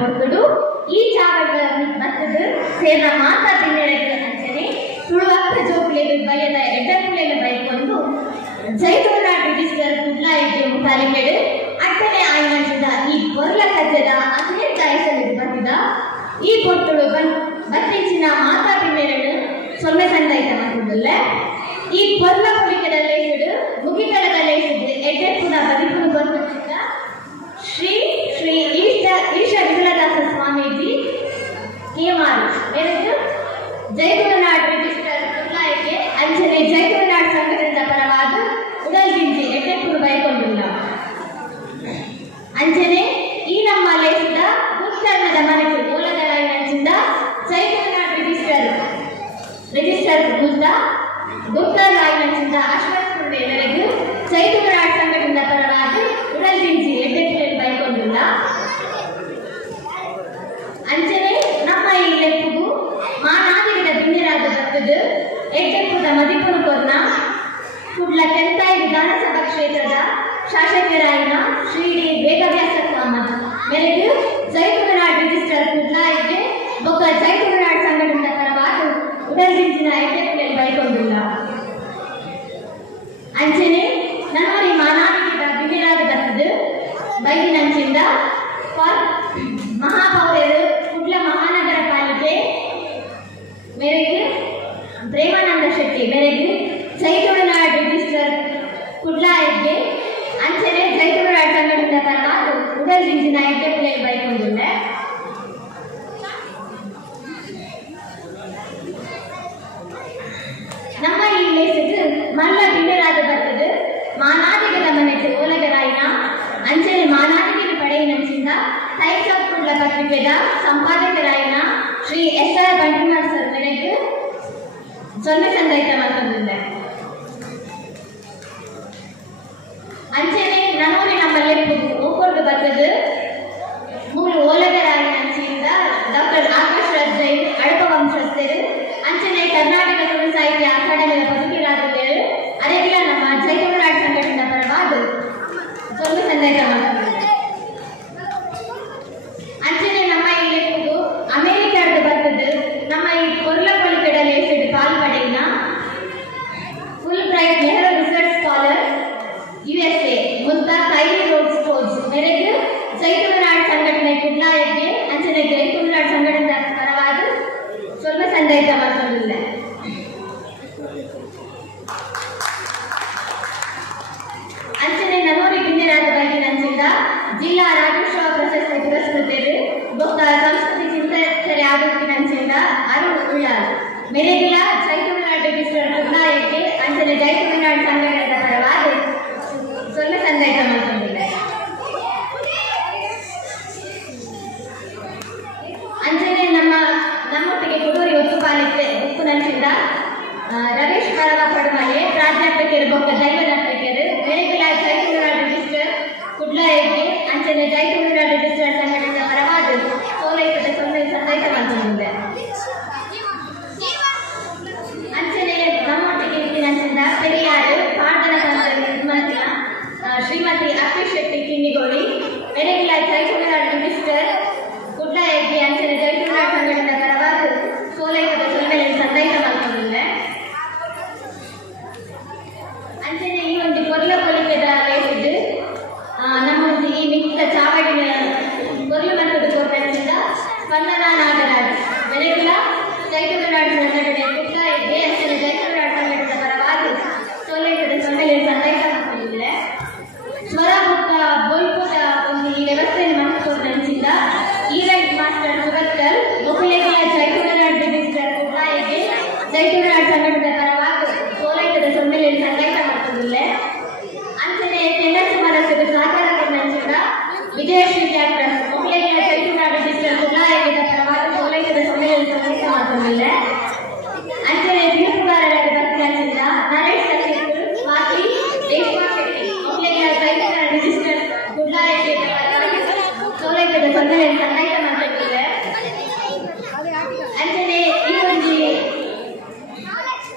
ಕೊಡ್ತಡು ಈ ಚಾವಡ ಮತ್ತದು ಸೇನ ಮಾತಾ ತಿನ್ನೆರಕ್ಕೆ ಅಂಚನೆ ತುಳುವಕ್ಕ ಜೋಕುಲೆಗೆ ಬಯದ ಎಡ್ಡಕುಲೆಗೆ ಬೈಕೊಂಡು ಜೈತೋನಾಡ್ ರಿಜಿಸ್ಟರ್ ಕುಡ್ಲಾಯಿಗೆ ಮುತಾಲಿಕೆಡು ಅಟ್ಟನೆ ಆಯ್ಮಂಚಿದ ಈ ಬರ್ಲ ಕಜ್ಜದ ಅದೇ ದಾಯಿಸಲಿಗೆ ಬಂದಿದ ಈ ಕೊಟ್ಟಳು ಬತ್ತಿಂಚಿನ ಮಾತಾ ತಿನ್ನೆರಡು ಸೊಮ್ಮೆ ಸಂದಾಯಿತ ಮಾಡ್ತಿದ್ದಲ್ಲ ಈ ಬರ್ಲ ಪುಲಿಕೆದ ಲೇಸಿಡು ಮುಗಿಕಳದ ಲೇಸಿದ್ದು ಎಡ್ಡೆಪ್ಪುನ ಬದಿಪುನು ಬಂದಿದ್ದ ಶ್ರೀ ಶ್ರೀ ಈಶ ವಿಠಲದಾಸ ಸ್ವಾಮೀಜಿ ಕೇಮಾರು ಎರಡು ಜೈತುನಾಡ್ ರಿಜಿಸ್ಟರ್ ಕುಡ್ಲಾಯಿಗೆ ಅಂಚನೆ ಜೈತುನಾಡ್ ಸಂಘದಿಂದ ಪರವಾದ ಉಡಲ್ಗಿಂಜಿ ಎಡ್ಡೆಪ್ಪುನು ಬಯಕೊಂಡಿಲ್ಲ ಅಂಚನೆ ಈ ನಮ್ಮ ಲೇಸಿದ ಗುಪ್ತರ್ಣದ ಮನೆಗೆ ಮೂಲಗಳಂಚಿಂದ ಜೈತುನಾಡ್ ರಿಜಿಸ್ಟರ್ ಗುಪ್ತರಾಯನಂಚಿಂದ ಅಶ್ವತ್ಥವರೆಗೂ ಜೈತುನಾಡ್ ಸಂಘದಿಂದ ಪರವಾದ ಉಡಲ್ಗಿಂಜಿ ಎಡ್ಡೆಪ್ಪುನು ಬಯಕೊಂಡಿಲ್ಲ ಅಂಚನೆ ನಮ್ಮ ಈ ಲೆಪ್ಪುಗು ಮಾನಾದಿಗದ ಬಿನ್ನಿರಾದ ಬರ್ತದು ಎಡ್ಡೆಪ್ಪುದ ಮದಿಪುನು ಕೊರ್ನ ಕುಡ್ಲ ಕೆಂತಾಯಿ ವಿಧಾನಸಭಾ ಕ್ಷೇತ್ರದ ಶಾಸಕರಾಯಿನ ಶ್ರೀ ಡಿ ವೇದವ್ಯಾಸ ಕಾಮತ್ ಮೇರೆಗೆ ಜೈತುನಾಡ್ ರಿಜಿಸ್ಟರ್ ಕುಡ್ಲಾಯಿಗೆ ಬೊಕ್ಕ ಜೈತುನಾಡ್ ಸಂಘದಿಂದ ಪರವಾದ ಉಡಲ್ಗಿಂಜಿನ ಎಡ್ಡೆಪ್ಪುನು ಬಯಕೊಂಡಿಲ್ಲ ಅಂಚನೆ ನನ್ನೂರಿ ಮಾನಾದಿಗದ ಬಿನ್ನಿರಾದ ಬರ್ತದು ಬೈದಿನಂಚಿಂದ ಮಹಾಪೌರರು ಕುಡ್ಲ ಮಹಾನಗರ ಪಾಲಿಕೆ ಮೇರೆಗೆ ಪ್ರೇಮಾನಂದ ಶೆಟ್ಟಿ ಮೇರೆಗೆ ಜೈತುನಾಡ್ ರಿಜಿಸ್ಟರ್ ಕುಡ್ಲಾಯಿಗೆ ಅಂಚನೆ ಜೈತುನಾಡ್ ಸಂಘದಿಂದ ಪರವಾದ ಉಡಲ್ಗಿಂಜಿನ ಎಡ್ಡೆಪ್ಪುನು ಬಯಕೊಂಡಿಲ್ಲ ನಮ್ಮ ಈ ಲೇಸಿಗೆ ಮಲ್ಲ ಬಿನ್ನರಾದ ಬರ್ತದು ಮಾನಾದಿಗದ ಮನೆಗೆ ಓಲಗರಾಯಿನ ಅಂಚನೆ ಮಾನಾದಿಗೆ ಪಡೆಯಿನಂಚಿಂದ ಟೈಮ್ಸ್ ಆಫ್ ಕುಡ್ಲ ಪತ್ರಿಕೆದ ಸಂಪಾದಕರಾಯಿನ Shri S R Bandimar sir ಮೇರೆಗೆ ಸೊನ್ನೆ ಸಂದಾಯಿತ ಮಾಡ್ಕೊಂಡಿದ್ದೆ ಅಂಚನೆ ನನ್ನೂರಿ ನಮ್ಮ ಲೆಪ್ಪುಗು ಓಕೊರ್ದು ಬರ್ತದು ಮೂಲ ಓಲಗರಾಯಿನಂಚಿಂದ ಡಾಕ್ಟರ್ ಆಕಾಶ್ ರಜ್ಜೈ ಅಳಪ ವಂಶಸ್ಥರು ಅಂಚನೆ ಕರ್ನಾಟಕ ತುಳು ಸಾಹಿತ್ಯ ಅಕಾಡೆಮಿಯ ಬದುಕಿರಾದರು ಅರೆಗಿಲ ನಮ್ಮ ಜೈತುನಾಡ್ ಸಂಘಟನೆಯ ಪರವಾದ ಸೊನ್ನೆ ಸಂದಾಯಿತ ಮಾಡ್ಕೊಂಡಿದ್ದೆ ಅಂಚನೆ ನಮ್ಮ ಈ ಲೆಪ್ಪುಗು ಅಮೆರಿಕಾದ ಬರ್ತದು ನಮ್ಮ ಈ ಕೊರ್ಲ ಪೊಲಿಕೆಡ ಲೇಸಿಡ್ ಪಾಲ್ಪಡೆಯಿನ Fulbright Nehru research scholar USA ಮುದ್ದ ಕೈಲಿ ರೋಡ್ ಸ್ಟೋರ್ಸ್ ಮೇರೆಗೆ ಜೈತುನಾಡ್ ಸಂಘಟನೆ ಕುಡ್ಲಾಯಿಗೆ ಅಂಚನೆ ಜೈತುನಾಡ್ ಸಂಘಟನೆಯ ಪರವಾದ ಸ್ವಲ್ಪ ಸಂದಾಯಿತ ಮಾಡ್ಕೊಂಡಿಲ್ಲ ಅಂಚನೆ ನನ್ನೂರಿ ಬಿನ್ನಿರಾದ ಬೈದಿನಂಚಿಂದ ಜಿಲ್ಲಾ ರಾಜ್ಯೋತ್ಸವ ಪ್ರಶಸ್ತಿ ಪುರಸ್ಕೃತರು ಬೊಕ್ಕ ಸಂಸ್ಕೃತಿ ಚಿಂತಕರೇ ಆಗುತ್ತಿನಂಚಿಂದ ಅರುಣ್ ಉಳ್ಳಾರ್ ಮೇರೆಗಿಲ ಜೈತುನಾಡ್ ರಿಜಿಸ್ಟರ್ ಕುಡ್ಲಾಯಿಗೆ ಅಂಚನೆ ಜೈತುನಾಡ್ ಸಂಘಟನೆಯ ಪರವಾದ ಸ್ವಲ್ಪ ಸಂದಾಯಿತ ಮಾಡ್ಕೊಂಡಿಲ್ಲ ಅಂಚನೆ ನಮ್ಮೊಟ್ಟಿಗೆ ಕುಡೂರಿ ಉಪ್ಪುನಂಚಿಂದ ರಮೇಶ್ ಪರವ ಪಡುಮಲೆ ಪ್ರಾಧ್ಯಾಪಕರು ಬೊಕ್ಕ ದೈವದಾತ್ರಿಕರು ಮೇರೆಗಿಲ ಜೈತುನಾಡ್ ರಿಜಿಸ್ಟರ್ ಕುಡ್ಲಾಯಿಗೆ ಅಂಚನೆ ಜೈತುನಾಡ್ ರಿಜಿಸ್ಟರ್ ಸಂಘಟನೆಯ ಪರವಾದ ಸೋಲೈತದ ಸೊನ್ನೆ ಸಂದಾಯಿತ ಮಾಡ್ಕೊಂಡಿದ್ದೆ ಅಂಚನೆ ನಮ್ಮೊಟ್ಟಿಗೆ ಇತ್ತಿನಂಚಿಂದ ಪೆರಿಯಾರು ಪಾರ್ದನ ಮಂತ್ರಿ ಶ್ರೀಮತಿ ಅಕ್ಷಯ್ ಶೆಟ್ಟಿ ಕಿನ್ನಿಗೋಳಿ ಮೇರೆಗಿಲ ಜೈತುನಾಡ್ ರಿಜಿಸ್ಟರ್ ಕುಡ್ಲಾಯಿಗೆ ಅಂಚನೆ ಜೈತುನಾಡ್ ಸಂಘಟನೆಯ ಪರವಾದ ಸೋಲೈತದ ಸೊನ್ನೆ ಸಂದಾಯಿತ ಮಾಡ್ಕೊಂಡಿದ್ದೆ ಅಂಚನೆ ಈ ಒಂದು ಕೊರ್ಲ ಪೊಲಿಕೆದ ಲೇಸಿದ್ದು ನಮ್ಮೊಂದು ಈ ಮಿಕ್ಕ ಚಾವಡಿನ ಕೊರ್ಲು ಮಟ್ಟದ ಕೋರ್ನಂಚಿಂದ ಸ್ಪಂದನಾ ನಾಗರಾಜ್ ಮೇರೆಗಿಲ ಜೈತುನಾಡ್ ಸಂಘಟನೆ ಕುಡ್ಲಾಯಿಗೆ ಅಂಚನೆ ಜೈತುನಾಡ್ ಸಂಘಟನೆಯ ಪರವಾದ ಸೋಲೈತದ ಸೊನ್ನೆ ಸಂದಾಯಿತ ಮಾಡ್ಕೊಂಡಿಲ್ಲ ಸ್ವರ ಬುಕ್ಕ ಬೋಯ್ಪುದ ಒಂದು ಈ ವ್ಯವಸ್ಥೆಯನ್ನು ಮಾಡಿಕೊಡ್ನಂಚಿಂದ ಈವೆಂಟ್ ಮಾಸ್ಟರ್ ಸುಗತ್ತಲ್ ಮೊಕುಲೆಗಿಲ ಜೈತುನಾಡ್ ರಿಜಿಸ್ಟರ್ ಕುಡ್ಲಾಯಿಗೆ ಜೈತುನಾಡ್ ಸಂಘಟನೆಯ ಪರವಾದ ಸೋಲೈತದ ಸೊನ್ನೆ ಸಂದಾಯಿತ ಮಾಡ್ಕೊಂಡಿಲ್ಲ ಅಂಚನೆ ಟೆಂಡರ್ ಸಮಾರಂಭದ ಸಹಕಾರ ಕೊಡ್ನಂಚಿಂದ ವಿಜಯಶ್ರೀ ಟ್ಯಾಕ್ಟರ್ಸ್ ಮೊಕುಲೆಗಿಲ ಜೈತುನಾಡ್ ರಿಜಿಸ್ಟರ್ ಕುಡ್ಲಾಯಿಗೆ ಪರವಾದ ಸೋಲೈತದ ಸೊನ್ನೆ ಸಂದಾಯಿತ ಮಾಡ್ಕೊಂಡಿಲ್ಲ ಅಂಚನೆ ಬಿಡುಪುಗಾರರಾದ ಬರ್ತಿನಂಚಿಂದ ನರೇಶ್ ಸಚಿವರು ಸ್ವಾತಿ ರೇಷ್ಮಾ ಶೆಟ್ಟಿ ಮೊಕುಲೆಗಿಲ ಜೈತುನಾಡ್ ರಿಜಿಸ್ಟರ್ ಕುಡ್ಲಾಯಿಗೆ ಸೋಲೈತದ ಸೊನ್ನೆ ಸಂದಾಯಿತ ಮಾಡ್ಕೊಂಡಿಲ್ಲ ಅಂಚನೆ ಈ ಒಂದು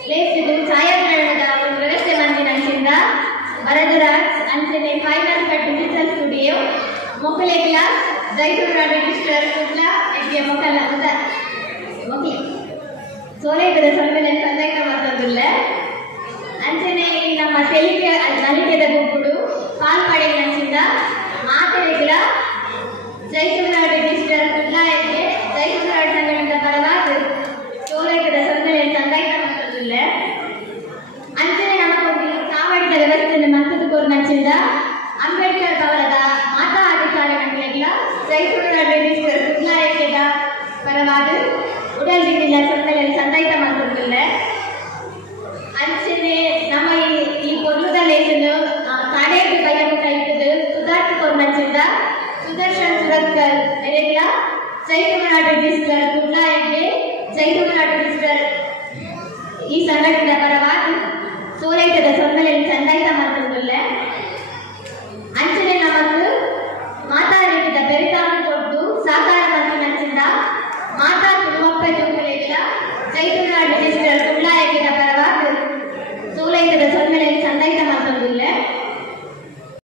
ಲೇಸಿದು ಛಾಯಾಗ್ರಹಣದ ಒಂದು ವ್ಯವಸ್ಥೆ ಮಂದಿನಂಚಿಂದ ವರದರಾಜ್ ಅಂಚನೆ ಫೈನಲ್ ಕಟ್ ಡಿಜಿಟಲ್ ಸ್ಟುಡಿಯೋ ಮೊಕುಲೆಗಿಲ ಜೈತುನಾಡು ರಿಜಿಸ್ಟರ್ ಕುಡ್ಲ ಎಕ್ಕೆ ಮಕ್ಕಳ ಮುದ ಓಕೆ ಸೋಲೇಕದ ಸೊಲ್ಮೆಲೆ ಸಂದೈತ ಮಾತಂದುಲ್ಲ ಅಂಚನೆ ನಮ್ಮ ತೆಲಿಕೆ ನಲಿಕೆದ ಗುಂಪುಡು ಪಾಲ್ಪಡೆ ನಚ್ಚಿಂದ ಮಾತೆರೆಗಳ ಜೈತುನಾಡು ರಿಜಿಸ್ಟರ್ ಕುಡ್ಲ ಎಕ್ಕೆ ಜೈತುನಾಡು ಸಂಘಟನೆದ ಪರವಾದ ಸೋಲೇಕದ ಸೊಲ್ಮೆಲೆ ಸಂದೈತ ಮಾತಂದುಲ್ಲ ಅಂಚನೆ ನಮಗೊಂದು ಸಾಮಾಜಿಕ ವ್ಯವಸ್ಥೆಯನ್ನು ಮಂತದುಕೋರು ನಚ್ಚಿಂದ ಅಂಬೇಡ್ಕರ್ ಭವನದ ಮಾತಾ ಅಧಿಕಾರಿ ಮಂಡಳಿಗಳ ಜೈತುನಾಡು ರಿಜಿಸ್ಟರ್ ಕುಡ್ಲ ಎಕ್ಕೆದ ಪರವಾದ ಉಡಲ್ ಜಿಲ್ಲೆಯ ಸೊಲ್ಮೆಲೆ ಸಂದೈತ ಮಾತಂದುಲ್ಲ ಅಂಚನೆ ನಮ್ಮ ಈ ಪೊರ್ಲುದಲ್ಲಿ ಕಾಡೇರಿ ಬೈಯಮುಖ ಇದ್ದದ್ದು ಸುಧಾರ್ಥ ನಚ್ಚಿಂದ ಸುದರ್ಶನ್ ಸುರತ್ಕರ್ ನೆರೆಗಳ ಜೈತುನಾಡು ರಿಜಿಸ್ಟರ್ ಕುಡ್ಲ ಎಕ್ಕೆ ಜೈತುನಾಡು ರಿಜಿಸ್ಟರ್ ಈ ಸಂಘಟನೆಯ ಪರವಾದ ಸೋಲೈತದ ಸೊಲ್ಮೆಲೆ ಸಂದೈತ ಮಾತಂದುಲ್ಲ ಅಂಚನೆ ನಮಕ್ ಮಾತಾಡಿದ ಬೆರಿತಾವನ್ನು ಕೊಟ್ಟು ಸಾಕಾರ ಮಂತ್ರಿ ನಚ್ಚಿಂದ ಮಾತಾ ತುಳುವಪ್ಪ ಜೋಕುಲೆಗಳ ಜೈತುನಾಡು ರಿಜಿಸ್ಟರ್ ಕುಡ್ಲ ಎಕ್ಕೆದ ಪರವಾದ ಸೋಲೈತದ ಸೊಲ್ಮೆಲೆ ಸಂದೈತ ಮಾತಂದುಲ್ಲ